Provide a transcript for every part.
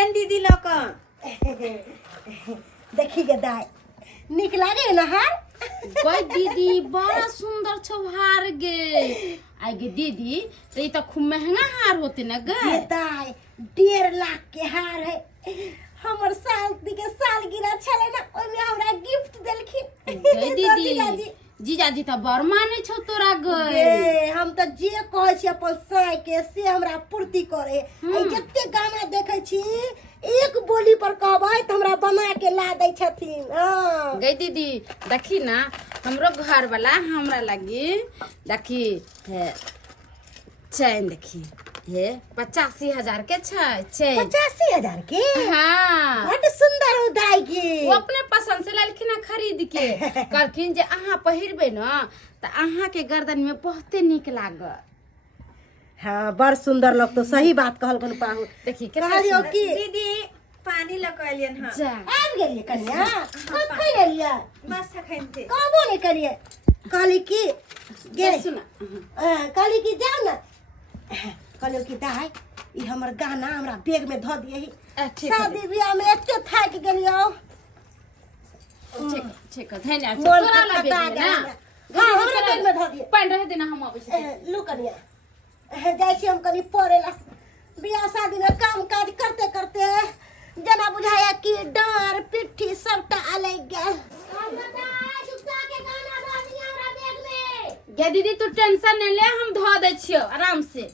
Alien दीदी लोग देखी गे दाई निक लागे ना हार गई दीदी बड़ा सुंदर छहार गे आई गे दीदी तो ये तो खूब महंगा हार होते ना गे ये दाई 1.5 लाख के हार है हमर शादी के सालगिरह छले ना ओइ में हमरा गिफ्ट देलखिन गई दीदी जीजाजी तो बड़ माने छौ तोरा गए हम तो जे कहै छी अपन साय के से हमरा पूर्ति करे आई जत्ते गाना देखै छी एक बोली पर कहबै त हमरा बना के ला दै छथिन हां गई दीदी देखी ना हमरो घर वाला हमरा लगी देखी चैन देखी हे 85,000 के छै 85,000 के हाँ बड़ सुंदर हो दाई के वो अपने पसंद से ललखिन खरीद के कहलखिन जे अहाँ पहिरबे ना त अहाँ के गर्दन में बहुते निक लागत हाँ बड़ सुंदर लोग तो सही बात कहल गन पाहु देखी कहलियो की दीदी पानी लग अलियन हां जा आब गेलिए कन्या कब खै लेलिए बस खैन थे कहबो नहीं करिए कहली की गे सुना कहली की जाओ ना कहलियो की दाई ई हमर गाना हमरा बैग में ध दिए ठीक शादी ब्याह में एते थाक गेलियो ठीक है धन्यवाद बोल तोरा ला कता बेटी ना हां हमरा बैग में ध दिए पानी रह देना हम आबै छी लू कनिया जाय छी हम कनी पड़ेला बियाह शादी में काम काज करते करते जना बुझाया कि डार पिट्ठी सबटा अलग गेल गे दीदी तू टेंशन नहीं ले हम धो दे छियो आराम से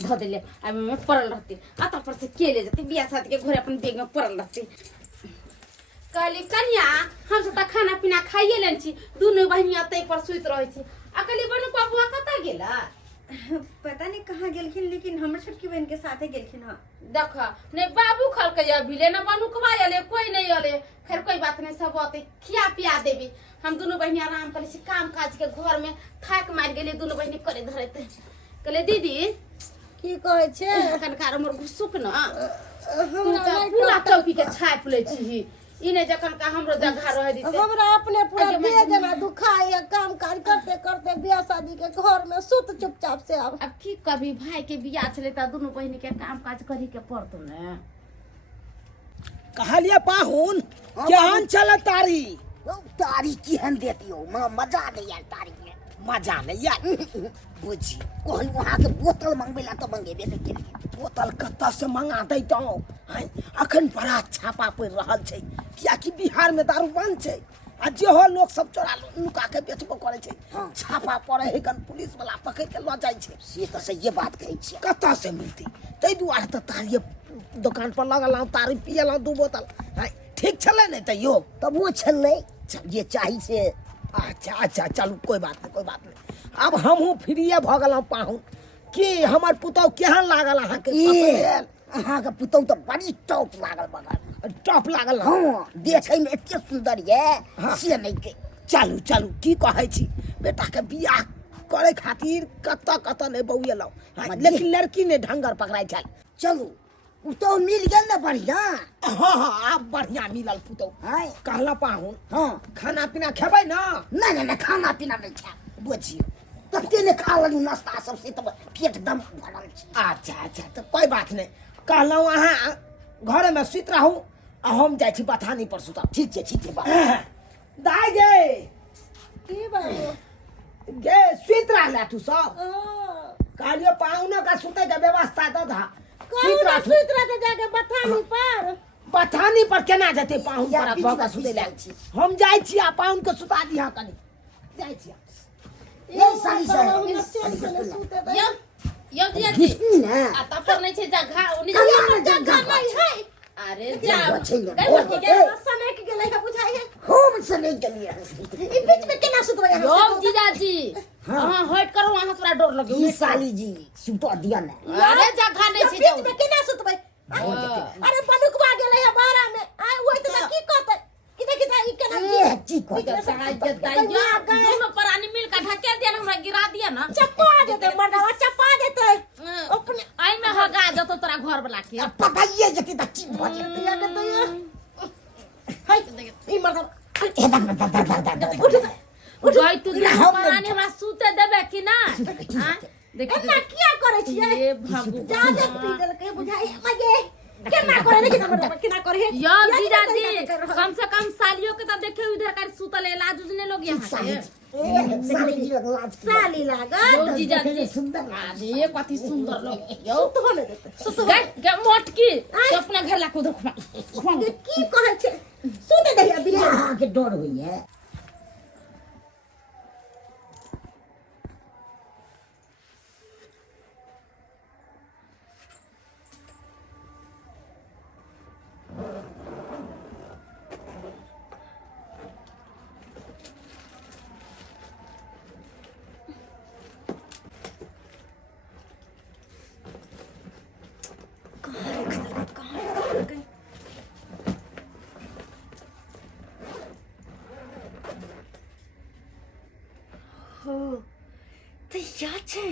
धो दे ले अब मैं पड़ल रहती आता पर से के ले जाती बियाह शादी के घरे अपन बैग में पड़ल रहती कहली कन्या हम सब खाना पीना खाइए लेन छी दुनु बहिनी अतै पर सुइत रहै छी अकली बनु बाबुआ कता गेला पता नहीं कहाँ गेलखिन लेकिन हमर छोटकी बहन के साथे गेलखिन हां देख ने बाबू खल के अभी ले ना बानू कबा आले कोई नहीं आले खैर कोई बात नहीं सब आते खिया पिया देबी हम दोनों बहिनी आराम करे छी काम काज के घर में थाक मार गेले दोनों बहिनी करे धरते कहले दीदी की कहै छे कनकार हमर घुसुक न हमरा पूरा टोपी के छाप ले छी इने जखन का हमरो जगह रह दी हमरा अपने पूरा बेजना दुखाय काम काज करते करते बियाह शादी के घर में सुत चुपचाप से अब की कभी भाई के बियाह छले त दोनों बहिनी के काम काज करी के पड़तो ने कहलिए पाहुन केहन चल तारी तारी केहन देती हो मजा नहीं यार तारी में मजा नहीं यार बुझी कोहन वहां के बोतल मंगबेला तो मंगेबे नहीं केलिए बोतल कत्ता से मंगा दैतो अखन बड़ा छापा पड़ रहल छै कियाकि बिहार में दारू बंद छै आ जे हो लोग सब चोरा नुका के बेचबो करे छै छापा पड़े है कन पुलिस वाला पकड़ के ल जाय छै से तो सही बात कहै छी कत्ता से मिलती तै दुआरे त तारी दुकान पर लगल तारी पियला 2 बोतल ठीक छले नहीं त यो तब वो छलै ये चाहिए से अच्छा अच्छा चलू कोई बात नहीं अब हमहू फ्रीए भ गेलहुँ पाहुन कि हमर पुतौ केहन लागल अहाँके अहाँ के पुतौ तो बड़ी टॉप लागल बगल टॉप लागल हाँ देखे में एते सुंदर ये से नहीं के चलू चलू की कहै छी बेटा के बियाह करे खातिर कत नहीं बउएलहुँ लेकिन लड़की ने ढंगर पकड़ाई छल चलू पुतौ मिल गेल ना बढ़िया हाँ अब बढ़िया मिलल पुतौ कहला पाहुन हाँ खाना पीना खेबै ना नहीं खाना पीना नहीं खा बुझियो तबते ने खा लगी नाश्ता सब से तब पेट दम भरल छै अच्छा तो कोई बात नहीं कहलहुँ अहाँ घर में सुत रहू आ हम जाइ छी बथानी पर सुतब ठीक छै बात दाई गे की बाबू गे सुत रहला तू सब कहलियो पाहुन का सुते के व्यवस्था दो धा सुत रहते जाके बथानी पर केना जते पाहुन पर भगा सुते लाग छी हम जाइ छी आ पाहुन के सुता दिहा कनी जाइ छी ये साली यो दिया जी ना आता पर नहीं छे जगह उनी जगह नहीं है अरे जा समय के गेलै है बुझाई है हम से नहीं गेलिए ई बीच में केना सुतबै यो जीजाजी हां हट करो वहां थोड़ा डर लगे ई साली जी सुतो दिया ना अरे जगह नहीं छे बीच में केना सुतबै अरे बनुकवा गेलै है बारा में आ ओइ त की कहतै किता ई केना ठीक हो सहायता दैया दोनों प्राणी मिल का ढकेल दिया ना हमरा गिरा दिया ना चप्पा देते मर्दवा चप्पा देते अपने आई में हगा जतो तोरा घर वाला के पता ये जति त चीज भजे दिया के तो हाय ई मर्दवा गई तू महारानी हमरा सूते देबे कि ना हां देख एना किया करे छियै हे भगवान जा देखती देलकै बुझाई मगे केना करे लेकिन हमर केना करे है यो जीजाजी कम से कम सालियों के तो देखे उधर कर सूतल है लाज उजने लोग यहाँ के साली जी लाज साली लागत यो जीजाजी सुंदर अरे कति सुंदर लोग यो तो होने देते सुत गए मोटकी तो अपना घर ला को देखो ये की कहै छै सुते दहिया बिना यहाँ के डर हुई है। हो तैयार છે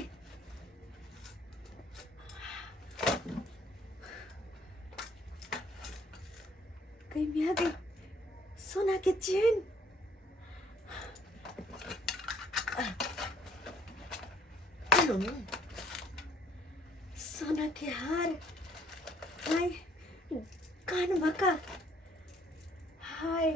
कहीं भी आ गई सोना के चेन सोना के हार हाय कान बका हाय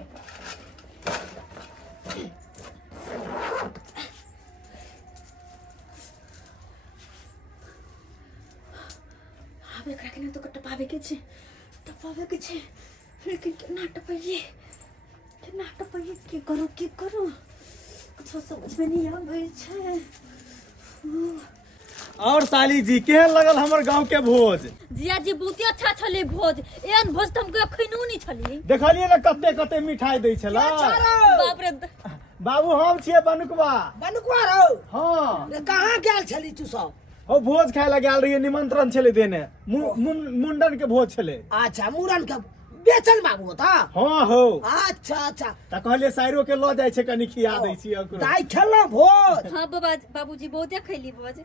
अब एकरा के तो टपावे के छे लेकिन केना टपाइए की करू कुछ समझ में नहीं आवे छे। और साली जी केहन लगल हमर गांव के भोज? जिया जी बहुते अच्छा छले भोज एहन भोज त हमके अखनो नहीं छली देखलिए ना कते कते मिठाई दै छला। बाप रे बाबू हम छिए बनुकवा। बनुकवा रहो हां रे कहाँ गेल छली तू सब? हो भोज खाय ला गेल रहिए निमंत्रण छले देने मुंडन के भोज छले। अच्छा मूरन के बेचल बाबू था। हां हो अच्छा त कहलिए साइरो के ल जाय छे कनी खिया दै छी ओकरो। दाई खेलना भोज हां बाबूजी बहुते खैली भोज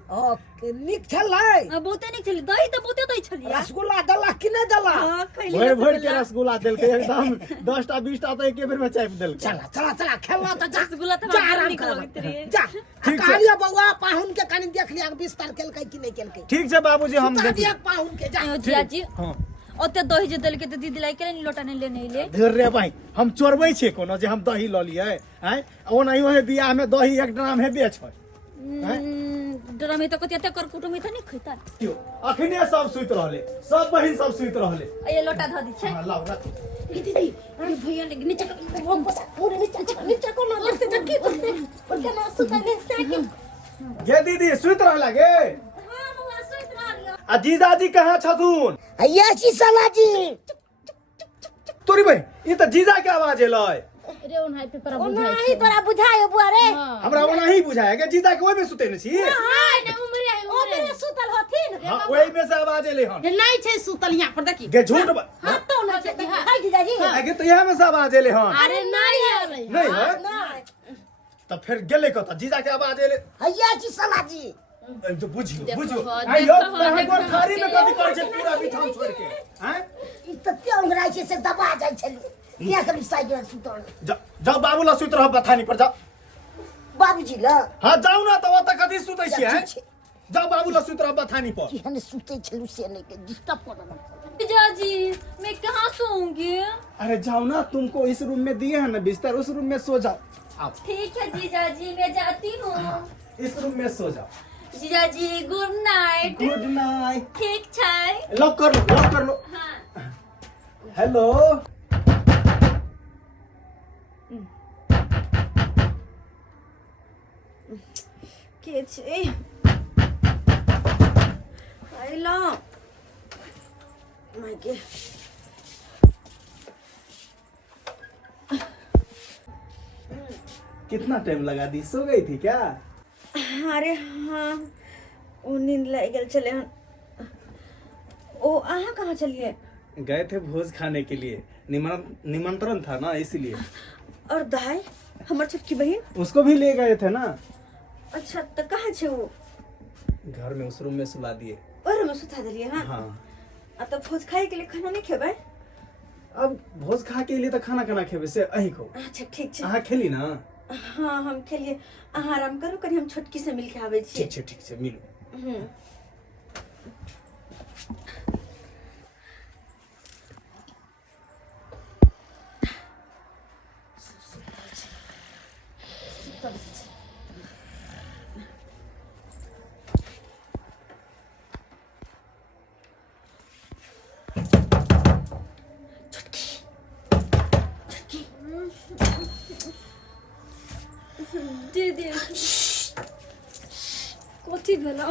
निक छलै बहुते नहीं छली दही त बहुते दही छली रसगुल्ला दला कि नहीं दला? हां खैली भोर के रसगुल्ला देलकै एकदम 10टा 20टा त एके बेर में चाइप देलकै। चला खेलना त जा रसगुल्ला त जा हमरा आराम निक कर लगत रे जा ठीक छै। कालिया बउआ पाहुन के कनी देख लिया विस्तार केलकै कि नहीं केलकै। ठीक छै बाबूजी हम सुता देख दिया पाहुन के जा जिया जी हां ओते दही जे देलके त दीदी लाई के नहीं लोटा नहीं लेने ले धीर रे भाई हम चोरबै छे कोनो जे हम दही ल लियै हैं ओनाहियो है बियाह में दही एक ड्राम हेबे छै। डरा में तो कते कर कुटुमी त नहीं खैता क्यों अखने सब सुत रहले सब बहिन सब सुत रहले। ये लोटा ध दी छै हां लाओ रख दीदी अरे भैया ने नीचे हम बसा पूरे नीचे को ना देखते त की करते उनके ना सुता ले साकी ये दीदी सुत रहला गे। हां बुआ सुत रहलियो आ जीजाजी कहाँ छथुन? ये छी साला जी तोरी भाई ई त जीजा के आवाज एलै। रे उन हाई पे पर नहीं तोरा बुझायो बुआ रे हमरा ओनाही बुझाय के जीजा के ओइ में सुते न छी। हाय ने उमरे ओ मेरे सुतल हथिन हां ओइ में से आवाज एलै हन। नहीं छै सुतल यहाँ पर देखी गे झूठ हां तो ना छै हाय जीजाजी आगे तो यहां में से आवाज एलै हन। अरे नहीं आले नहीं है नहीं त फिर गेले कत जीजा के आवाज एलै ये छी साला जी तो बुझियो बुझियो देखो, आइयो देखो, कहां देखो, गोर थारी में कथि कर छै पूरा बिठान छोड़ के हैं? ई त तेंगराई छै से दबा जाय छली ये कभी साइड में सुतल जाओ बाबूला सुत रह बथानी पर जाओ। बाबूजी ल हां जाऊ ना तो त कथि सुतै छी हैं? ठीक छै। जाओ बाबूला सुत रह बथानी पर। कि हने सुते छलु से नहीं के डिस्टर्ब करना। जीजा जी मैं कहां सोऊंगी अरे जाओ ना तुमको इस रूम में दिए हैं ना बिस्तर उस रूम में सो जाओ। आओ ठीक है जीजा जी मैं जाती हूँ इस रूम में सो जाओ। जीजा जी गुड नाइट गुड नाइट। ठीक छै लॉक कर लो हाँ हेलो के छे आइला मायके कितना टाइम लगा दी सो गई थी क्या? अरे हाँ वो नींद लग गल चले हन ओ अहाँ कहाँ चलिए? गए थे भोज खाने के लिए निमंत्रण था ना इसलिए। और दाई हमार छोटकी बहन उसको भी ले गए थे ना। अच्छा तो कहाँ छे वो? घर में उस रूम में सुला दिए। और हम सुता दिलिए हाँ हाँ आ तो भोज खाए के लिए खाना नहीं खेबै? अब भोज खा के लिए तो खाना खाना खेबे से अही को अच्छा ठीक छै अहाँ खेली ना? हाँ हम खेलिए। अहाँ आराम करू, कनी हम छोटकी से मिल के आबै छी। ठीक छै मिलू। दीदी कथी भेल?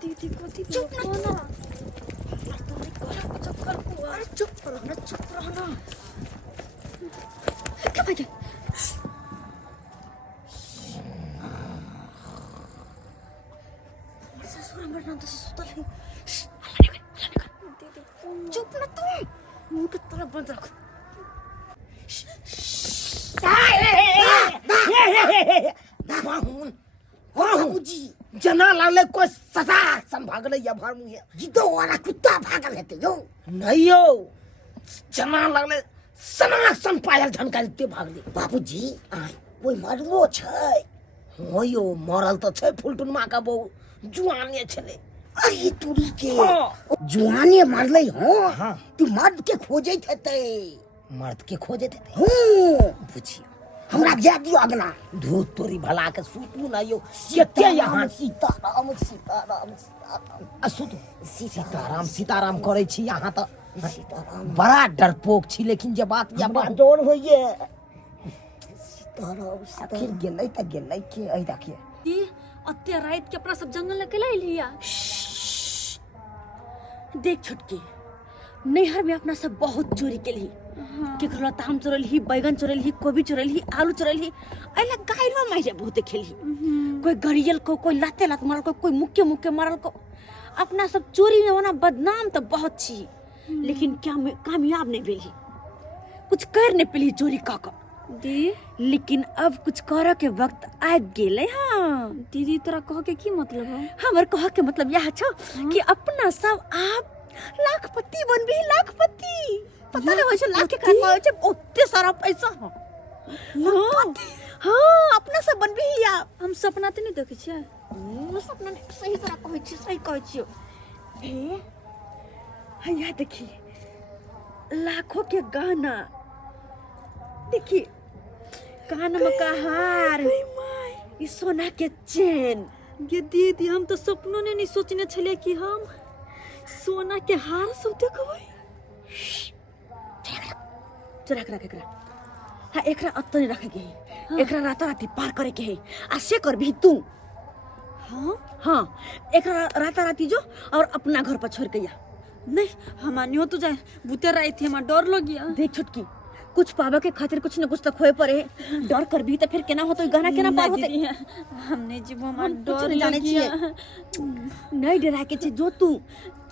दीदी कथी भेल? चुप रहो ना। ससुर हमर नाम तो सुतल है। चुप ना तुम, मुंह के तरफ बंद रखो। बाबूजी जना लागले कोई ससा सम भागले या भर मुहे ये तो वाला कुत्ता भागल हेते यो नहीं यो जना लागले सना सम पायल झनकाइते भागले बाबूजी कोई मरलो छै हो यो मरल तो छै फुलटुन मा का बहू जुआने छले अरे तुरी के जुआने मारले हो तू मर्द के खोजैत हेते हो बुझियो हमरा जा दियो अगना धूत तोरी भला के सुतू ना यो केते यहाँ सीताराम सीताराम करे छी यहाँ तो सीताराम बड़ा डरपोक छी लेकिन जे बात या डर होइए सीताराम आखिर गेलै त गेलै के ऐ देखिए दी अत्ते रात के अपना सब जंगल अकेला लिया। देख छोटकी, नैहर में अपना सब बहुत चोरी केली। केकरो ताम चोरली, बैगन चोरली, कोबी चोरली, आलू चोरली, ऐला गायरो मारे बहुत खेली। कोई गरियल को, कोई लाते लात मारल को, कोई मुक्के मुक्के मारल को। अपना सब चोरी में होना बदनाम तो बहुत छी, लेकिन क्या कामयाब नहीं भेली। कुछ कर नहीं पेली चोरी का दी। लेकिन अब कुछ करे के वक्त आ गेले। हाँ दीदी तोरा कह के की मतलब है? हमर कह के मतलब यह छो कि अपना सब आप लाखपति बनबी। लाखपति पता नहीं होय लाख के खा पावे छै ओते सारा पैसा। हाँ अपना सब बनबी या हम सपना तो नहीं देखे छियै। सपना नहीं सही तरह कहै छी, सही कहै छियो। हैया देखी लाखों के गहना, देखी कान में का हार, ये सोना के चेन। ये दीदी हम तो सपनों ने नहीं सोचने छले कि हम सोना के हार सब देखबै। चुरा के रख एकरा। हाँ एकरा अत्तने रखे के है। एकरा राता राती पार करे के है। आ से कर भी तू। हाँ एकरा राता राती जो और अपना घर पर छोड़ के या। नहीं हमानियो तो जाए बुते रही थी, हमारा डर लग गया। देख छोटकी, कुछ पावे के खातिर कुछ न कुछ तो खोए पड़े। डर कर भी तो फिर केना होतो, गहना केना पार होते। हमने जीव हमारा हम कुछ डर नहीं जाने लग गया। नहीं डरा के जो तू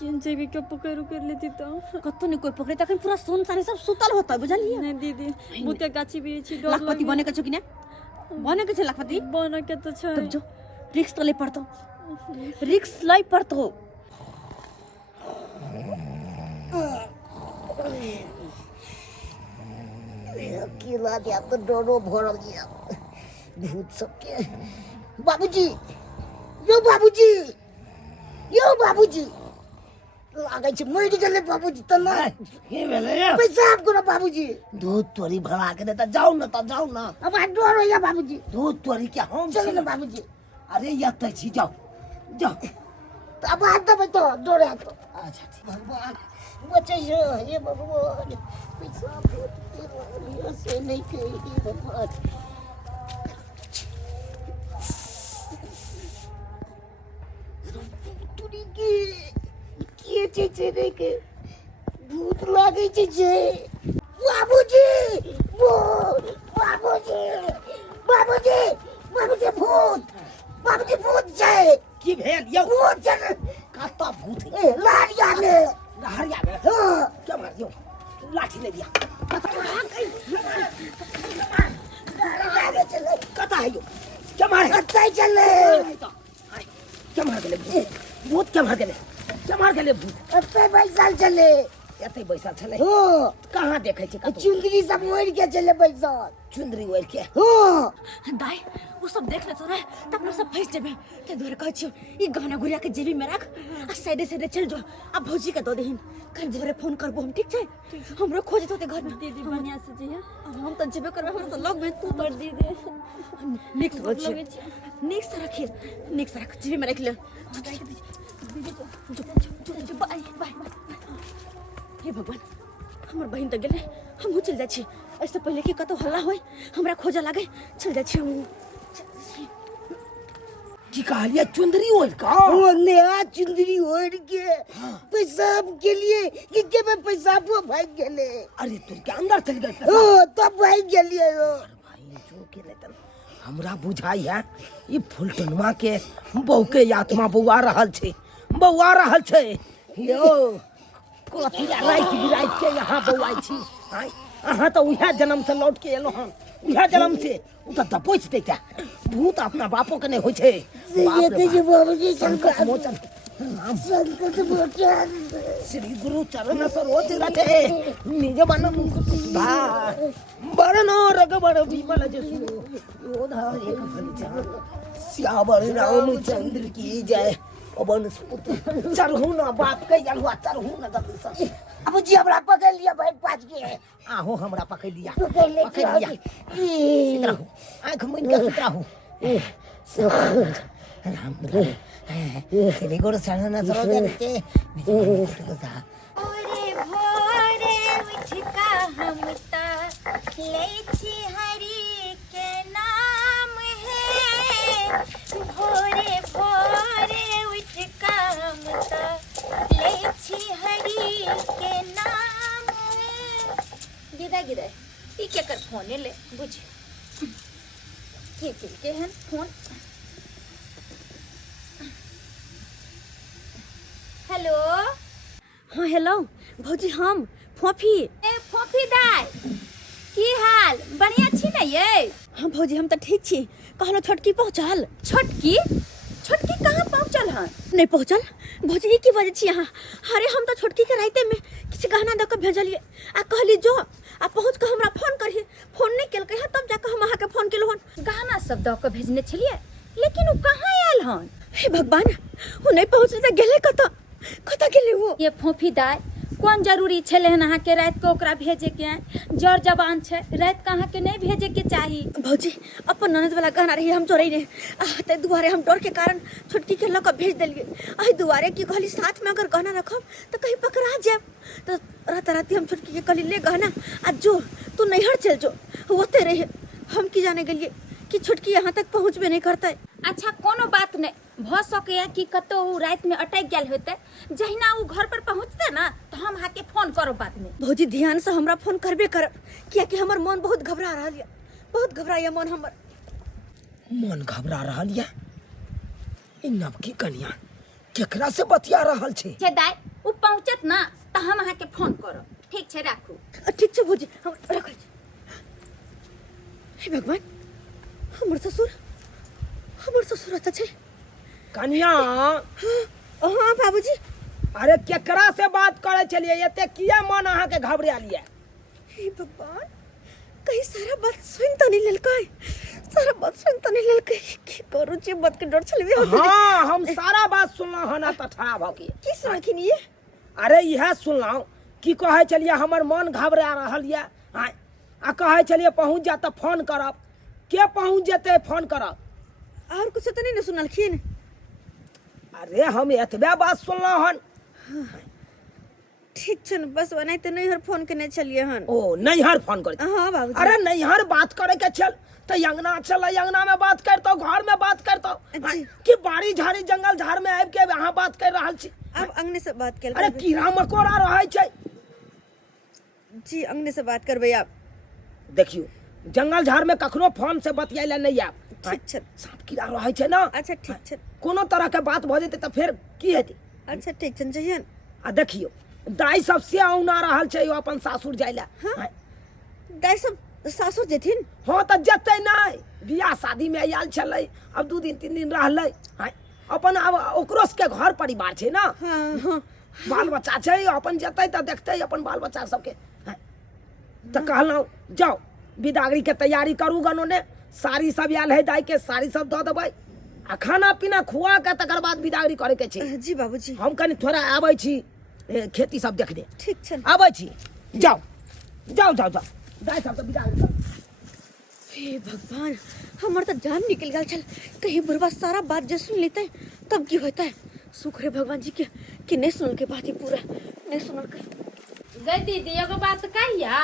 किन से भी क्यों पकड़ कर लेती तो कतो नहीं कोई पकड़े तखन पूरा सोन सारे सब सुतल होता है बुझलिए। नहीं दीदी बुते गाछी भी छी डर लाखपति बने के छकी ना, बने के छ लाखपति बन के तो छै। तब जो रिक्स तो ले पड़तो, रिक्स लाई पड़तो। अकेला गया तो डरो भरल गया भूत सबके बाबूजी बाबूजी लागे छै मरि गेलै बाबूजी त ना के भेलै पेशाब करो बाबूजी दूध तोरी भरा के देता जाओ ना अब डर होइया बाबूजी दूध तोरी के हम चले ना बाबूजी अरे यत छी जाओ अब हाथ दबे तो डर है तो अच्छा ठीक भगवान बचे ये भगवान पेशाब से नहीं के भगवान तुरी के चीज रे के भूत लागे छै बाबूजी भूत छै की भेल यौ भूत छै कता भूत ए लारिया में क्या मार दियो लाठी ले दिया कता है यो क्या मारे चले क्या मार गेले भूत क्या मार गेले भूत अत्ते बैसल चले एते बैसल छले हो कहाँ देखे छी कतौ चुंदरी सब ओढ़ के चले बैसल चुंदरी ओढ़ के हो दाई वो सब देख ले तो ना तब ना सब फंस जेबे ते दोर कह छियो ई गहना गुड़िया के जेबी में रख आ साइडे साइडे चल जो अब भौजी के दो देहिन कल जोरे फोन करबो हम ठीक छै हमरो खोज तो घर में दीदी बढ़िया से जी अब हम तो जेबे करबे हम तो लोग में तू कर दीदी निक्स हो छै निक्स रखिए निक्स रख जेबी में रख ले जो बाय बाय हे भगवान हमर बहिन त गेले हम चल जाइ छी ऐसे पहले कि कतो हल्ला होय हमरा खोजा लागे चल जाइ छी हम की कहलिए चुंदरी ओढ़ का वो नया चुंदरी ओढ़ के पेशाब के लिए कि के में पेशाब भाग गेले अरे तू के अंदर चल गए ओ तब भाग गेलिए ओ भाई जो के ले तन हमरा बुझाई है ई फुलटनुआ के बहू के आत्मा बौआ रहल छै यो कथी रात बिरात के यहाँ बौआई छी हां अहाँ तो उहे जन्म से लौट के एलो हन उहे जन्म से उ त दपोच देता भूत अपना बापो के नहीं होय छै ये के जे बाबूजी संकट मोचन संकट मोचन श्री गुरु चरण सरोज रटे निज मन मुकुटा बरनो रगबड़ विमल जसु योधा एक फलिचा श्यावर रामचंद्र की जय पवन सुत चरहु न बाप के जलवा चरहु न जल्दी से अब जी हमरा पकड़ लिया भाई पाँच के आहो हमरा पकड़ लिया पकड़ लिया सितराहु आंख मुन के सितराहु राम श्री गुरु चरण सरोज रटे भोरे भोरे उठका हमता लेछि हरि के नाम है भोरे भोरे उठका हमता लेछि हरि के नाम है गिदा गिदा ई के कर फोन ले बुझ के हन फोन हेलो हाँ हेलो भौजी हम फोफी ए फोफी दाई की हाल बढ़िया छी न ये हाँ भौजी हम तो ठीक छी कहलो छोटकी पहुँचल छोटकी कहाँ पहुँचल हन नहीं पहुँचल भौजी ई की वजह छी यहाँ अरे हम तो छोटकी के राइते में किसी गहना दे के भेजलिए आ कहली जो आ पहुँच के हमरा फोन करिए फोन नहीं केलकै है तब जाके हम अहाँ के फोन केलहुँ हन गहना सब दऽ के भेजने छलिए लेकिन वो कहाँ आयल हन हे भगवान वो नहीं पहुँचले तो गेले कतऽ गेले वो ये फोफी दाई कौन जरूरी छले हन अहाँ के रात को ओकरा भेजे के जर जवान छै रात के अहाँ के नहीं भेजे के चाही भौजी अपन ननद वाला गहना रही हम चोरई ने ते दुआरे हम डर के कारण छोटकी के लक भेज देलिए आई दुआरे की कहली साथ में अगर गहना रखब तो कहीं पकड़ा जाब तो रात हम छोटकी के कहली ले गहना आ जो तू नैहर चल जो होते रहे हम की जाने गेलिए कि छोटकी यहाँ तक पहुँचबे नहीं करते अच्छा कोनो बात नहीं भ सके कि कतो रात में अटक गेल होते जहिना वो घर पर पहुँचते ना तो हम अहाँ के फोन करो बाद में भौजी ध्यान से हमरा फोन करबे करब कियाकि हमर मन बहुत घबरा रहल है बहुत घबराया मन हमर मन घबरा रहल है ई नवकी कन्या केकरा से बतिया रहल छै छे दाई वो पहुँचत ना तो हम अहाँ के फोन करो ठीक छे राखू ठीक छै भौजी हम रखै छी हे भगवान हमर ससुर अच्छा छै कन्या हाँ बाबूजी अरे केकरा से बात करे छलिए एते किया मन अहाँ के घबरा लिया हे भगवान कहीं सारा बात सुन तो नहीं लेलकै की करू छी बात के डर छलबे हाँ हम सारा बात सुनला हन तठा भ के की सुनखिन ये अरे यह सुनलौ की कहे छलिए हमर मन घबरा रहल है आ कहे छलिए पहुँच जा तो फोन करब के पहुँच जेते फोन करब और कुछ तो नहीं न सुनलखिन अरे हम एतबे बात सुनलौ हन ठीक छै न बस बनाई तो नैहर फोन केने छलिए हन ओ नैहर फोन कर हाँ बाबूजी अरे नैहर बात करे के चल तो अंगना चल अंगना में बात करतो घर में बात करतो जी। कि बाड़ी झाड़ी जंगल झाड़ में आबि के यहाँ बात कर रहल छी अब अंगने से बात कर अरे कीड़ा मकोड़ा रहे छै जी अंगने से बात करबै आप देखियो जंगल झाड़ में कखनो फोन से बतियाइले नहीं आब ठीक छै सांप कीड़ा रहे छै ना अच्छा ठीक छै कोनो तरह के बात भ जेते तो फिर की हेतै अच्छा ठीक छै जहियन आ देखियो दाई सब से औना रहल छै यो अपन सासुर जाइला दाई सब सासुर जेथिन हाँ तो जते नहीं बियाह शादी में आयल छलै अब 2 दिन 3 दिन रहलै अपन अब ओकरो के घर परिवार छै ना, बाल बच्चा छै, अपन जेतै तऽ देखतै अपन बाल बच्चा सबके। हैं? तऽ कहलहुँ जाओ विदागरी के तैयारी करू गनो ने, साड़ी सब आयल है दाई के, साड़ी सब दऽ देबै आ खाना पीना खुआ के तकर बाद विदागरी करे के छै। जी बाबूजी हम कनि थोड़ा आबै छी खेती सब देख दे, ठीक छै। आबै छी। जाओ जाओ जाओ जाओ दाई सब विदागरी करू। हे भगवान, हमार तो जान निकल गया चल, कहीं बुढ़वा सारा बात जो सुन लेते हैं तब की होता है। शुक्र है भगवान जी के कि नहीं सुनल के बात ही पूरा नहीं सुनल के। गई दीदी एगो बात कहिया,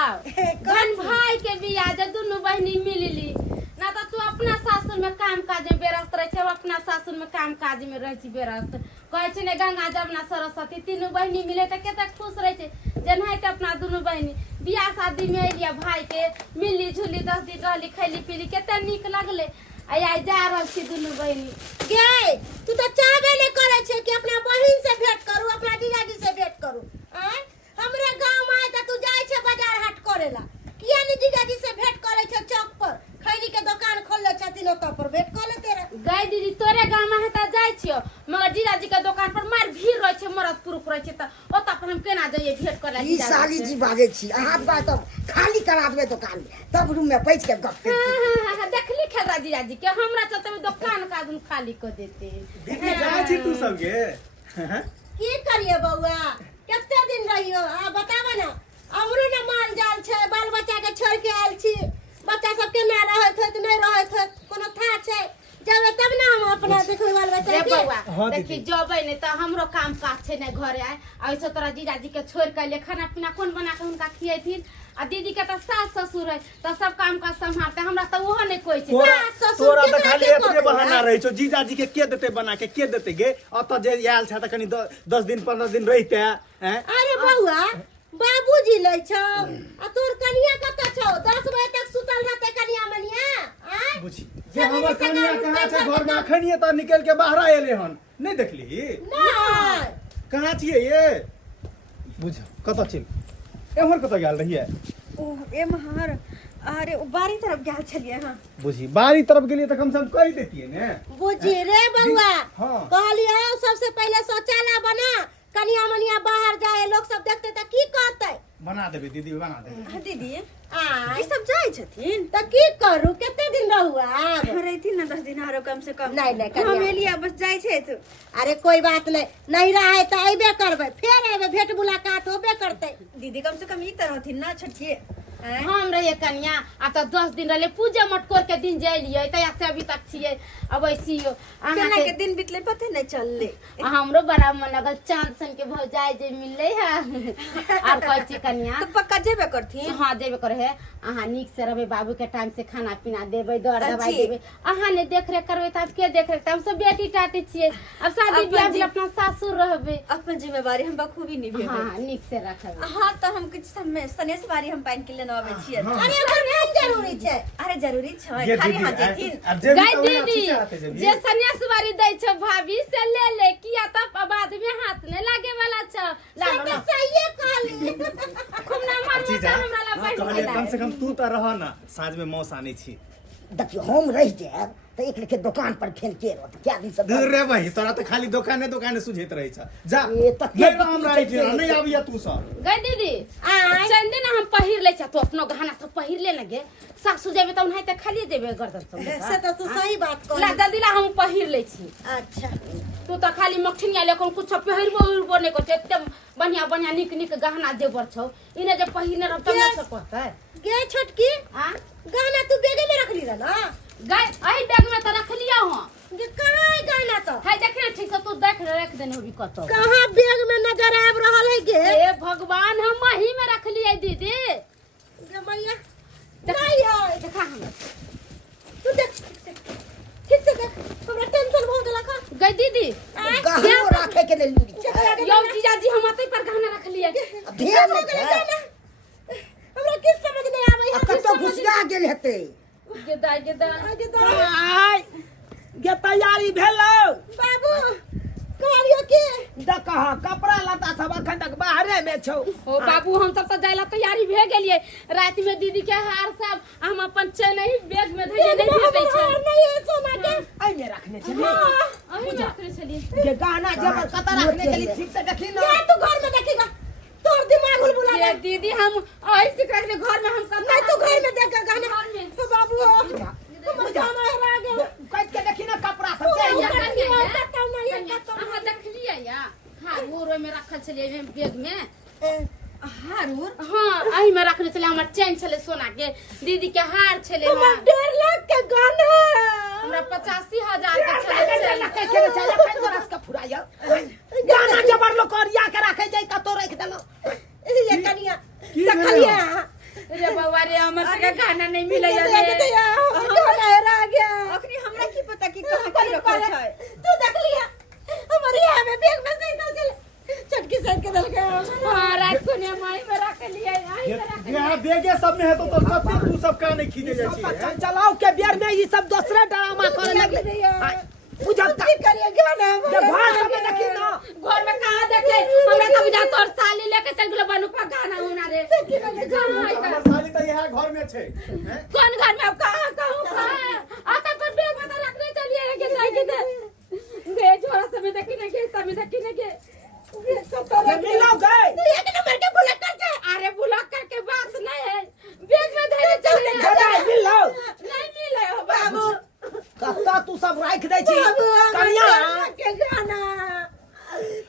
बहन भाई के बियाह जब दुनू बहनी मिलली ना, तो तू अपना सासुर में काम काज में व्यस्त रहे छे, अपना सासुर में काम काज में रहे छी व्यस्त। कहे छे ने गंगा जमुना सरस्वती तीनों बहनी मिले तो केते खुश रहे छे। जेनाहिते अपना दुनू बहनी बियाह शादी में एलिया भाई के मिली झुली 10 दिन रहली खैली पीली केते नीक लगले। आई जा रहल छी दुनू बहनी। गे तू तो चाहबे नहीं करे छे कि अपना बहिन से भेंट करू, अपना जीजाजी से भेंट करू। आय हमरे गांव में आए त तू जाय छे बाजार हाट करेला, किया नहीं जीजाजी से भेंट करे छे? चौक पर खैनी के दुकान खोलले छथिन, ओत पर भेंट कर ले तेरा। गई दीदी तोरे गांव में हता जाय छियो, मगर जीजाजी के दुकान पर मार भीड़ रहे छे, मरद पुरुष रहे छे, त ओत पर हम केना जाइए भेंट करे? ई साली जी बाजे छी, अहाँ बात खाली करा देबै दुकान में, तब रूम में बैठ के गप करती। देखली खेदा जीजाजी के हमरा चलते में दुकान का आदमी खाली कर देते। दीदी जाय छी तू सब गे। हैं? की करिए बउआ, केते दिन रहियो आ बतावा ना। हमरो ना माल जाल छे, बाल बच्चा के छोड़ के आयल छी, बच्चा सब के ना रहत है नहीं रहत है कोनो था छे, जब तब ना हम अपना देखो बाल बच्चा रे के। बउआ हाँ देखी दीदी। जबै ने त हमरो काम काज छे ने घरे आए, ऐसे तोरा जीजाजी के छोड़ के ले खाना पीना कौन बना के उनका खिएथिन, आ दीदी के त सास ससुर है त सब काम काज संभालते, हमरा त ओहो नहीं कोई छे। तोरा तो खाली एतने बहाना रहे छो, जीजाजी के देते बना के देते गे, अत जे आयल छ त कनी 10 दिन 15 दिन रहिते हैं। अरे बउआ बाबूजी ले छौ आ तोर कनिया कत छौ? 10 बजे तक सुतल रहते कनिया मनिया। आय बुझी जे हमर कनिया कहाँ छै घर में, अखनिए त निकल के बाहर एले हन, नहीं देखली? नहीं कहाँ छिए ये? बुझ कत छिल एमहर कत गेल रहिए? ओ ए महार, अरे ओ बारी तरफ गेल छलिए। हां बुझी बारी तरफ गेलिए त कम से कम कह देतिए ने। बुझी रे बउआ, हाँ। कहलियो सबसे पहले शौचालय बना, कनिया मनिया बाहर जाए लोग सब देखते त की कहते? बना देबे दीदी, बना देबे। दीदी आय ई सब जाय छथिन, त की करू, केते दिन रहू आब? रहती ना 10 दिन आरो कम से कम। नहीं, नहीं, कन्या। हम एलिया बस जाय छै तो। अरे कोई बात नहीं रहे तो अबे करबे, फिर अबे भेंट मुलाकात होबे करते। दीदी कम से कम ई तरह थी ना छठिए। हम रहिए कन्या आ त 10 दिन रहले पूजा मटकोर के दिन जाइलिए, तया से अभी तक छिए। अब ऐसियो केना के दिन बीतले पते नहीं चलले। हमरो बड़ा मन लगल, चांद सन के भौजाई जे मिलले है। और कहै छी कन्या तो पक्का जेबे करथी। हाँ जेबे करे है, अहाँ नीक से रहबे, बाबू के टाइम से खाना पीना देबे, दर दवाई अच्छी। देबे, अहाँ ने देख रेख करबे त के देख रेख? हम सब बेटी टाटी छिए, अब शादी अपन ब्याह जी- में अपना सासुर रहबे। अपन जिम्मेवारी हम बखूबी निभाएबे। हाँ नीक से रखबे। हाँ तो हम कुछ समय सनेस बारी हम पाइन के लेना आवे छिए। अरे ओकर नहीं जरूरी छे। अरे जरूरी छै, ये खाली दीदी हाथ जेथिन। अब जे भी गई तो दीदी अच्छी से आते जे सन्यास वारी दै छ भाभी से ले किया तब बाद में हाथ ने लागे वाला छ। ला सब ला सही कहली। खूब ना मार अच्छी मत हमरा ला हाँ, बैठ कहलिए के कम से कम तू त रह ना, साँझ में मौस आने छी। देखियो हम रह जाएब तो एक लेखे दुकान पर खेल के रहत, क्या दिन सब दूर रे भाई, तोरा तो खाली दुकाने सुझेत रही छ। जा ये त नहीं रह हमरा आई नहीं आबिया तू सब। गई दीदी आय चंदे ना हम पहिर ले छ, तू अपनो गहना सब पहिर ले लगे, सासु जेबे त उन्हाई त खाली जेबे गर्दन सब से तो तू सही बात ला कहली। जल्दी ला हम पहिर ले छी। अच्छा तू त खाली मठनिया लेकन कुछ पहिरबो उरबो नहीं करछ, एकदम बढ़िया नीक गहना जेबर छौ, इने जे पहिरने रह तब ना सब कहतै। गे छोटकी हां गाना तू बेगे में रख ली रह ना? गई आई बैग में त रख लिया हो। गे कहाँ है गाना तो? हाय देख ना ठीक से तू देख रख देने होबी कतो। कहाँ बैग में नजर आब रहल है गे? ए भगवान हम वही में रख लिए दीदी। गे मैया नहीं है। देखा हम तू देख ठीक से देख, हमरा टेंशन हो गेला का? गई दीदी गहनो रखे के लिए लूरी छै। यो जीजाजी हम अतै पर गहना रख लिए। ध्यान नहीं छै, हमरा किस समझ नहीं आवे आ कतो घुसला गेल हेतै। गेदा आय गे तैयारी भेलौ? बाबू कहलियो के देख कहाँ कपड़ा लत्ता सब अखन तक बाहरे में छौ। ओ बाबू हम सब त जाइला तैयारी भे गेलिए, रात में दीदी के हार सब हम अपन चेन ही बैग में धइले नहीं भेटै छै। नहीं है सोना के। आई में रखने छै। अही में रखने चलिए ये गहना जबर कता रखने के लिए ठीक से देखी ना क्या तू घर में देखेगा तोर दिमाग बुला ये दीदी हम ऐसे करके घर में हम सब नहीं तू घर में देख गाना घर में तो बाबू हमर गाना हरा गेल कट के देखी ना कपड़ा सब चाहिए अहाँ देखलिए या हारूर में रखल छलिए बैग में हारूर हाँ अही में रखने चले हमर चैन छले सोना के दीदी के हार छले हमर 1.5 लाख के गाना हमरा 85,000 के छले के चाहिए कई तरह का फुराया गाना जबर लोग करिया के रखे जाई कतो रख देलो ये कनिया देखलिए रे बाबा रे हमर के खाना नहीं मिले देख दिया गाना हरा गया अखनी हमरा की पता कि कहां की रखल छै तू देखलिए हमारे यहाँ में बैग में से निकल चले चटकी साइड के दल गया हां रात को ने माई में रख लिया आई में रख यहाँ बेगे सब में है तो कते तू सब का नहीं खींचे जाई छी चलाओ के बियर में ये सब दूसरे ड्रामा करे लगे बुझब की करिए गाना जब घर सब में देखी ना घर में कहां देखे हमरा तो बुझा तोर साली लेके चल गेलो बनुपा गाना होना रे हमर साली त यहाँ घर में छे हैं? कौन घर में अब कहां कहूं आता पर बैग में तो रखने चलिए रे के जाए के दे छोरा सब में देखी ना के सब में देखी ना के ये मिलो गए तू एक नंबर के बुलेट करके अरे ब्लॉक करके बात नहीं है बैग में धरे चले गए मिलो नहीं मिले हो बाबू कत्ता तू सब राख दे छी कनिया के गाना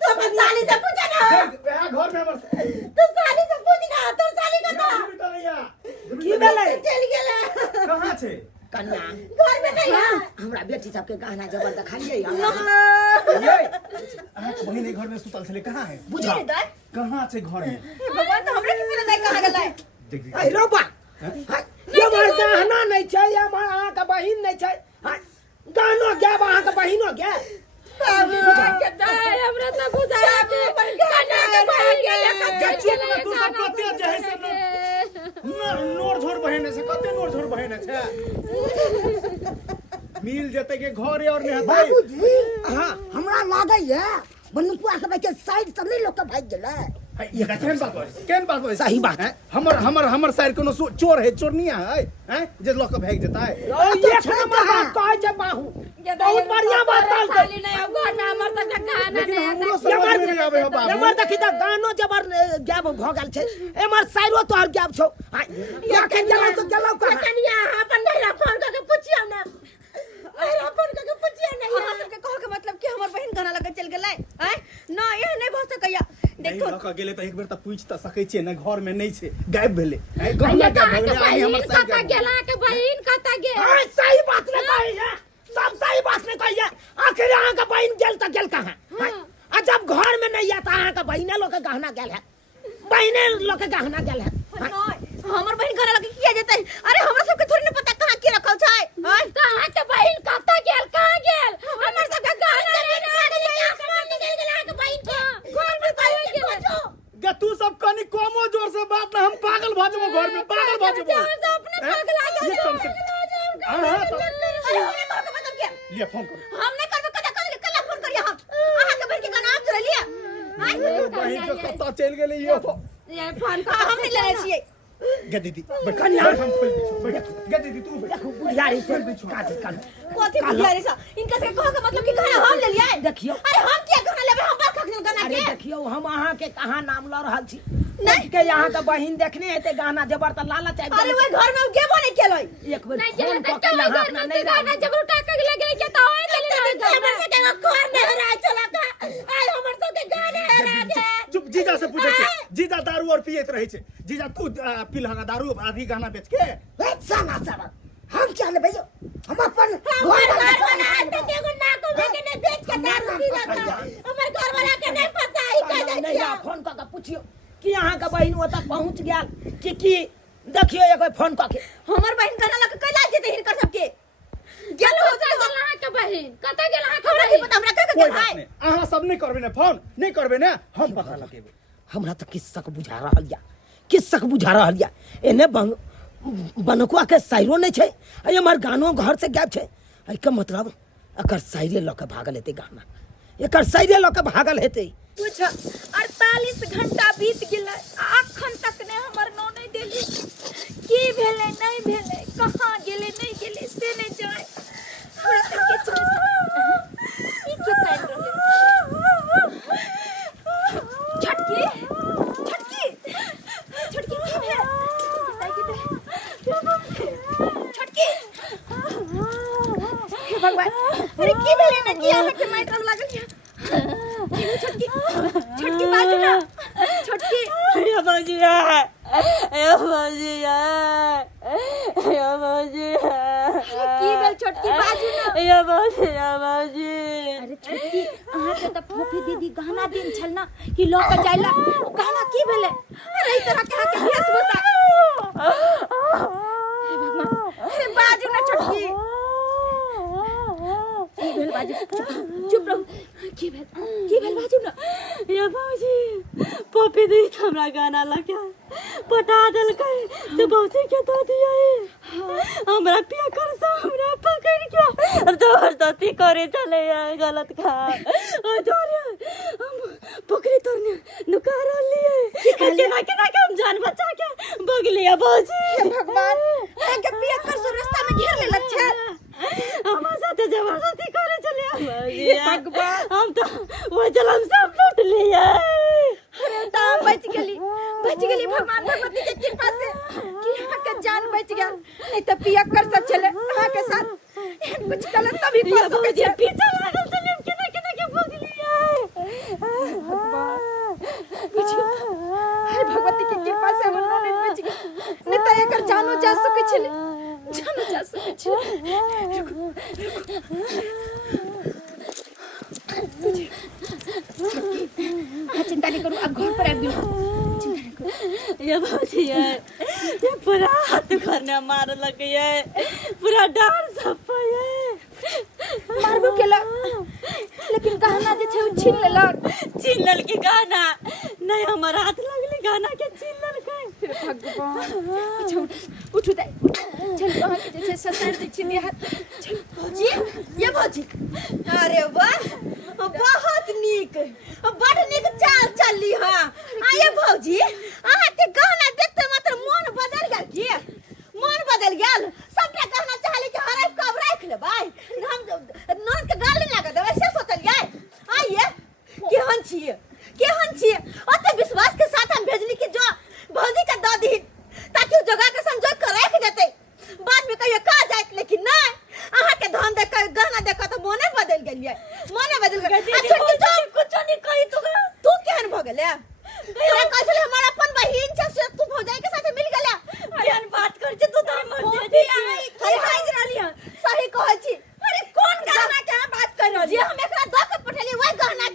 तो मैं साली से पूछा ना यहाँ घर में हमर तो साली से पूछ ना तो साली का था बेटा नहीं यहाँ की भेलै चल गेला कहाँ छे कनिया घर में नहीं है हमरा बेटी सब के गहना जबर दिखाइए ये अहाँके बहिन घर में सुतल छले कहाँ है बुझा कहाँ छे घर में भगवान तो हमरा की पता नहीं कहां गेलै देख देख ए रोबा ये मार गहना नहीं छै या मार अहाँ के बहिन नहीं छै गहनो गैब अहाँ के बहिनो गैब के दाई हमरा तो बुझाया के गाना के भाग गेले चुप ना तू सब कते जे है से नोर झोर बहन से कते नोर झोर बहन छे मिल जते के घर और में हतै बाबूजी हाँ हमरा लागै है बनुपुआ सब के साइड सब नहीं लोग के भाग गेलै ये केहन बात है सही बात है हमर साइड कोनो चोर है चोरनिया है हैं जे लोग के भाग जता है एक नंबर बात कहै छै बाहू बहुत बढ़िया बात कहल साली नहीं अब घर में हमर तक गाना लेकिन नहीं हमरो समझ में नहीं आवे हो बाबू एमर देखी त गानो जबर गैब भ गेल छै एमर साइरो तोहर गैब छौ या के गेलौ तो गेलौ कहां कनिया अपन नैरा फोन करके पूछियो ना नैरा फोन करके पूछियो ना हमरा सबके कहो के मतलब कि हमर बहन गाना लगे चल गेलै हैं ना यह नहीं भ सकैया देखो देखो लक गेले त एक बेर त पूछ त सकै छियै न घर में नहीं छे गायब भेले है गहना गायब भेले आइ हमर साइड कता गेला के बहिन कता गेल हां सही बात ने कहै है सब सही बात ने कहै है आखिर अहाँ के बहिन गेल त गेल कहां आ जब घर में नहीं है त अहाँ के बहिने लोग के गहना गेल है बहिने लोग के गहना गेल है हमर बहन गाना लगे किया जेतै अरे हमरा सबके थोड़ी न पता कहां की रखल छै हैं कहां के बहिन कता गेल कहां गेल हमर सबके गाना नहीं आसमान निकल गेला के बहिन के घर में कहियो गेल गे तू सब कनी कमो जोर से बात ना हम पागल भ जबो घर में पागल भ जबो अपने पागल आ ये कम से हां तो अरे हमने कहो के मतलब क्या लिए फोन करो हम नहीं करबे कल फोन करिए हम आहा के बहन के गाना आप चला लिए बहिन के कता चल गेले ये ये फोन का हम नहीं लेने छियै गे दीदी कन्या हम खोल गे दीदी तू देखो बुढ़ियारी से काट काट कथि बुझारी सा इनका से कहो के मतलब कि गाना हम ले लियै देखियो अरे हम क्या गाना लेबे हम बात खखन गाना अरे के देखियो हम अहाँ के कहाँ नाम ल रहल छी नहीं के यहाँ के बहिन देखने हेते गाना जबर त लालच आबि अरे गेल वो घर में गेबो नहीं केलै एक बेर नहीं फोन गेल क के यहाँ अपना नहीं गाना रह जब उठा के लगे के त होए चली हमर से के घर में हरा चला का आय हमर से के गाना हरा दे चुप जीजा से पूछे छे जीजा दारू और पियत रहे छे जीजा तू पिलहंगा दारू आधी गाना बेच के साला साला हम क्या ले भैया हम अपन हमर घर वाला तो देखो ना को बेके ने बेच के दारू पी रहा हमर घर वाला के नहीं पता ही कह नहीं दे या फोन क के पूछियो कि अहाँ के बहिन ओतऽ पहुँच गेल कि देखियो एक बेर फोन क के हमर बहन गाना लगे कैला जेतै हिनकर सबके गेल हो गेल के बहिन कता गेल के हमरा की पता हमरा का कोई के बात नहीं अहाँ सब नहीं करबे ना फोन नहीं करबे ना हम पता लगेबे हमरा त किस्सक बुझा रहल या किस्सक बुझा रहल या एने बनकुआ के साइरो नहीं छै अरे हमर गानो घर से गायब छै एकर मतलब एकर साइरे ल के भागल हेतै गाना एकर साइरे ल के भागल हेतै कुछ 48 घंटा बीत गेलै अखन तक ने हमर नो नहीं देली की भेलै नहीं भेलै कहां गेलै नहीं गेलै से नहीं जाय हमरा तक किछु नहीं लाइन रहले छटकी छटकी छटकी की है छटकी हे भगवान अरे की भेले ना की आहा के माइटर लागल या छटकी छटकी बाजू ना छटकी अरे बाजिया अरे बाजिया अरे बाजिया की भेल छटकी बाजू ना अरे बाजिया बाजी अरे छटकी आहा के त फोफी दीदी गहना दिन छल ना कि लोक जाइला गहना की भेले अरे ई तरह के के वेशभूषा हे भगवान अरे बाजू ना छटकी की भेल बाजू चुप रहो की भेल बाजू ना ये बाजी पपी दी हमरा गाना लगा पटा दल के तो बहुते के दो दिया हमरा पिया कर से हमरा पकड़ के जबरदस्ती करे चले गलत खा तोरे हम पकड़ी तोरने नुकार लिए केना केना के हम जान बचा के भग लिया बाजी भगवान के पिया कर से रास्ता में घेर ले लच्छा हमारे साथ जबरदस्ती करे चले भगवान हम तो वो जलम सब लूट लिए अरे ता बच गेली भगवान भगवती के कृपा से कि यहाँ के जान बच गया नहीं तो पिया कर सब चले यहाँ के साथ कुछ गलत तभी कर सके छे पीछे लागल चले केना केना के भग लिए हे भगवती के कृपा से हम लोग बच गए नहीं तो एकर जानो जा सके छले जानो जा सके छले चिंता नहीं करू अब घर पर आबी ये बाजी है ये पूरा हाथ करने मार लग है पूरा डार सब है मारबो केला लेकिन गहना जे छे छीन लेलक चिल्लल के गाना नहीं हमारा हाथ लगले गाना के चिल्लल के भगवान उठ दे चल वहां के जे ससुर दी छिन हाथ चल भौजी ये भौजी अरे वाह बहुत नीक बड़ नीक चाल चलली हां आये भौजी आहा के गहना देखते मात्र मन बदल गेल की मन बदल गेल सबटा गहना चाहले कि हराइ कब राख लेबै हम नन के गाली लगा देबै से सोचलिए आइए केहन छिए ओते विश्वास के साथ हम भेजली कि जो भौजी का दऽ दी ताकि ओ जगह के संजोग के राख देते बाद में कहियो का जात लेकिन नहीं आहा के धन देख के गहना देख तो मोने बदल गेलिए अच्छा कि जो कुछ नहीं कही तू केहन भ गेले तोरा कहले हमर अपन बहिन छ से तू भौजाई के साथ मिल गेला केहन बात कर छ तू तार मर्जी अरे हाय रहली सही कहै छी अरे कौन गहना के बात कर रहली जे हम एकरा दऽ के पठेली वही गहना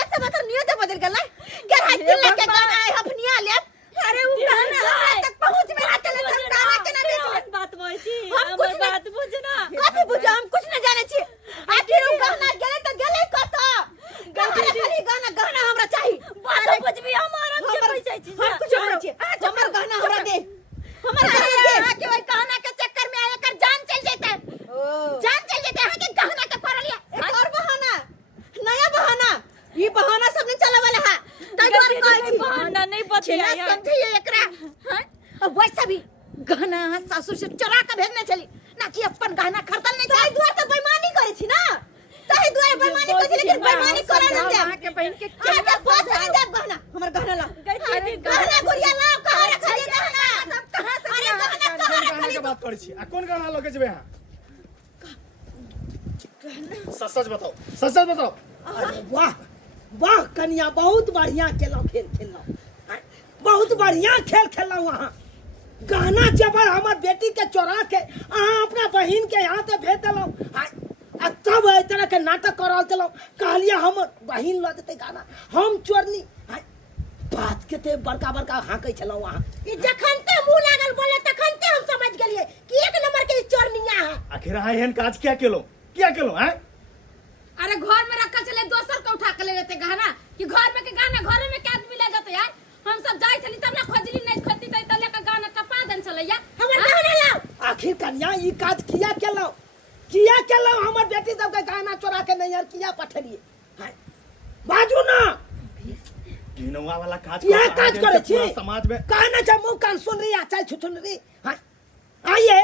देखते मतलब नियत बदल गेलै के हाय तिल के गहना है हफनिया ले अरे उ गहना तक पहुंच में आ चले गहना के ना बेच बात बोलछी हम कुछ बात बुझ ना कथि बुझ हम कुछ न जाने छी आखिर उ गहना गेले त गेले कत गहना हमरा चाहिए बात कुछ भी हमारा के पैसा छी हम कुछ नहीं छी हमर गहना हमरा दे हमर गहना दे के वही गहना के चक्कर में आया कर जान चल जेते हां के गहना के परलिया एक और बहाना नया बहाना ई बहाना सब नहीं चले वाला है तै द्वार कहै छी बहाना नहीं बतिया समझिए एकरा हां अब वैसा भी गहना ससुर से चुरा के भेजने चली ना कि अपन गहना खरीदल नहीं तै द्वार तो बेईमानी करे छी ना तै द्वार बेईमानी करे छी लेकिन बेईमानी करे न दे के बहन के क्या के पास नहीं दे गहना हमर गहना ला गहना गुड़िया ला कहां रखली गहना सब कहां से अरे गहना कहां रखली के बात करै छी आ कोन गाना लगे जेबे हां सच बताओ अरे वाह वाह कन्या बहुत बढ़िया खेलो खेल बहुत बढ़िया खेल खेलो वहाँ गहना जबर हमार बेटी के चोरा के अहाँ अपना बहिन के यहाँ से भेज दिलो तब एहि तरह के नाटक करल चलो कहलिए हम बहिन ल देते गाना हम चोरनी बात के ते बड़का हाँकै छलो वहाँ ई जखन ते मुंह लागल बोले तखन ते हम समझ गेलिए कि एक नंबर के चोरनिया है आखिर हां एहन काज क्या केलो हैं अरे घर में रखल चले दोसर के उठा के ले जेते गहना कि घर में के गहना घरे में के आदमी ले जाते यार हम सब जाई छली तब ना खोजली नहीं खोजती त ले के गहना टपा देन चले यार हमर गहना लाओ आखिर कन्या ई काज किया केलो हमर बेटी सब के गहना चोरा के नहीं यार किया पठलिए बाजू ना गिनवा वाला काज यह काज करे छी समाज में कहना छ मुंह कान सुन रही अच्छा छुछुन रही हां आइए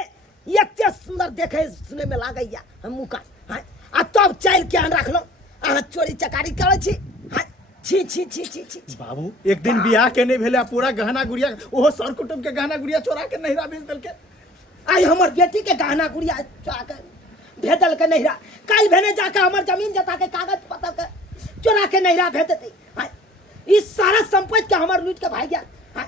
ये सुंदर देखे सुने में लागैया हम मुंह कान हां आ तब चल के रख लो अहाँ चोरी चकारी करै छी हाँ, छी छी छी छी छी छी। बाबू एक दिन बियाह के नहीं भेले पूरा गहना गुड़िया ओहो सर कुटुम के गहना गुड़िया चोरा के नहिरा भेज देलके। आई हमर बेटी के गहना गुड़िया चोरा के भेदल के नहिरा काल भेने जाके हमर जमीन जता के कागज पत्र के चोरा के नहिरा भेज देते हाँ, इस सारा संपत्ति के हमर लूट के भाग गया हाँ,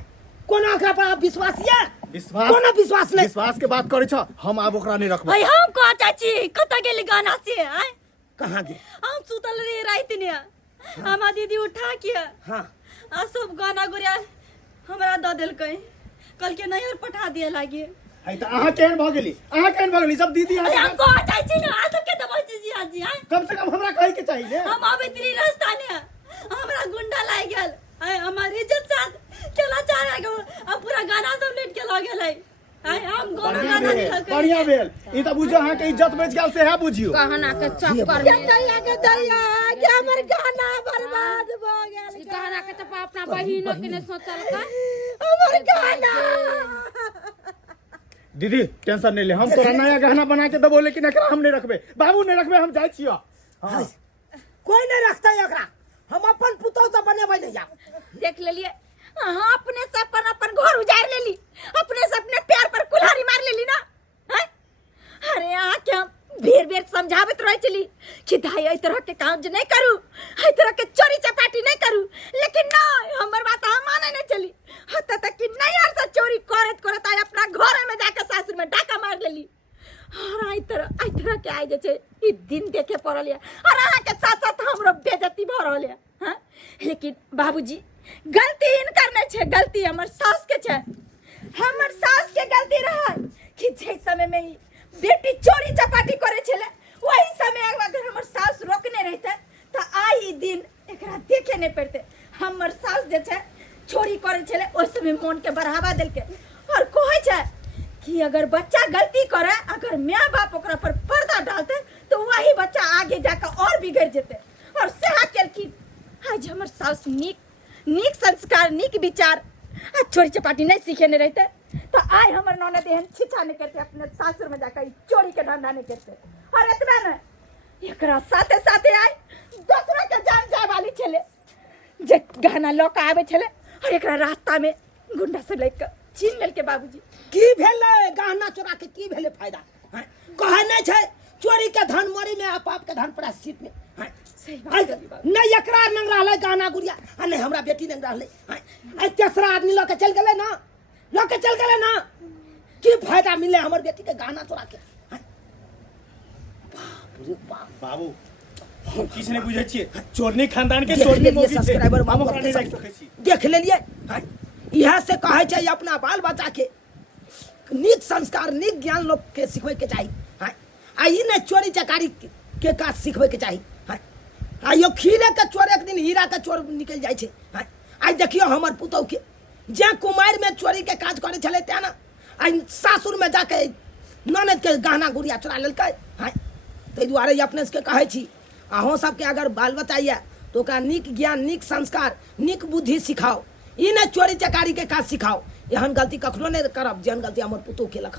कोनो एकरा पर आप विश्वास ये विश्वास कोनो विश्वास नहीं विश्वास के बात करे छ हम आब ओकरा नहीं रखबो। भाई हम कह चाची कत गेली गाना से आय कहाँ गे हम सुतल रही रात ने हमार दीदी उठा के हाँ आ सब गाना गुड़िया हमरा द देलकै कल के नैहर पठा दिए लागे। आई त अहाँ केहन भ गेली सब दीदी अरे अहाँ हम कह चाची ना आ तो के दबा जी आज आय कम से कम हमरा कहे के चाहिए। हम आवे तेरी रास्ता ने हमरा गुंडा लाग गेल आय हमार इज्जत साथ केला चाह गो अब पूरा गाना सब लेट के ल गेलै आय हम गाना नहीं लगे बढ़िया भेल ई त बुझो अहाँ के इज्जत बच गेल से है बुझियो। गहना के चक्कर में दैया के दैया के हमर गाना बर्बाद भ गेल गहना के तो अपना बहिनो के ने सोचल का हमर गाना दीदी टेंशन नहीं ले हम तोरा नया गहना बना के देबो लेकिन एकरा हम नहीं रखबे बाबू नहीं रखबे हम जाय छियो। हाँ। कोई नहीं रखता एकरा हम अपन पुतौ से बनेबै नहीं जा देख लेलिए हाँ अपने से अपन घर उजाड़ लेली अपने से अपने पैर पर कुल्हाड़ी मार लेली ना हैं? अरे यहाँ क्या बेर बेर समझावत रह चली कि दाई एहि तरह के काम जे नहीं करू एहि तरह के चोरी चपाटी नहीं करू लेकिन नहीं हमर बात हम माने नहीं चली हत्ता तक कि नहीं यार से चोरी करत करत आई अपना घर में जाके सासुर में डाका मार लेली और आई तरह के आई जे छै ई दिन देखे पड़ल है और अहाँ के साथ साथ हमरो बेइज्जती भ रहल है हां लेकिन बाबूजी गलती इनकर नहीं छे गलती हमर सास के छे हमर सास के गलती रहा कि जे समय में ई बेटी चोरी चपाटी करे छले वही समय अगर हमर सास रोकने रहते त आई दिन एकरा देखे नहीं पड़ते हमर सास जे छे चोरी करे छले ओइ समय मन के बढ़ावा देलके और कहै छे कि अगर बच्चा गलती करे अगर माँ बाप ओकरा पर पर्दा डालते तो वही बच्चा आगे जाकर और बिगड़ जेते और सेहा केलखिन आज हमर सास नीक संस्कार नीक विचार आ चोरी चपाटी नहीं सीखे रहते तो आय हमर ननद एहन छिछा नहीं करते अपने सासुर में जाकर चोरी के धंधा नहीं करते और इतना न एकरा साथे साथे आय दूसरा के जान जाए वाली छले जे गहना लौका आवे छले और एकरा रास्ता में गुंडा सब लेके छीन लेल के बाबूजी की भेले गहना चोरा के की भेले फायदा हाँ, कहे नहीं छै चोरी के धन मरी में आप के धन प्रायश्चित में हाँ, सही आई बात नहीं एकरा नंग रहले गहना गुड़िया आ नहीं हमरा बेटी नंग रहले हाँ, आई तेसरा आदमी लेके चल गेले ना की फायदा मिले हमर बेटी के गहना चोरा के हाँ, बाप रे बाप बाबू हम किछ नहीं बुझै छियै चोरनी खानदान के देख चोरनी लेलिए मोगी छै सब्सक्राइबर हम बाबू ओकरा नहीं रख सकै छी। देख लेलिए हाँ, इहा से कहे छै अपना बाल बच्चा के नीक संस्कार नीक ज्ञान लोग के सिखबै के चाही हाँ, आ ई ने चोरी चकारी के काज सिखबै के चाही हाँ, आ यो खीरे के चोर एक दिन हीरा के चोर निकल जाय छै हाँ, आई देखियो हमर पुतौ के जे कुमार में चोरी के काज करे छले ते ना आई सासुर में जाके ननद के गहना गुड़िया चोरा लेलकै हाँ, ताहि दुआरे अपने से कहे छी अहों सबके अगर बाल बच्चा ये तो ओकरा नीक ज्ञान नीक संस्कार नीक बुद्धि सिखाओ ई ने चोरी चकारी के काज सिखाओ एहन गलती कखनो नहीं करब जेहन गलती हमर पुतौ केलक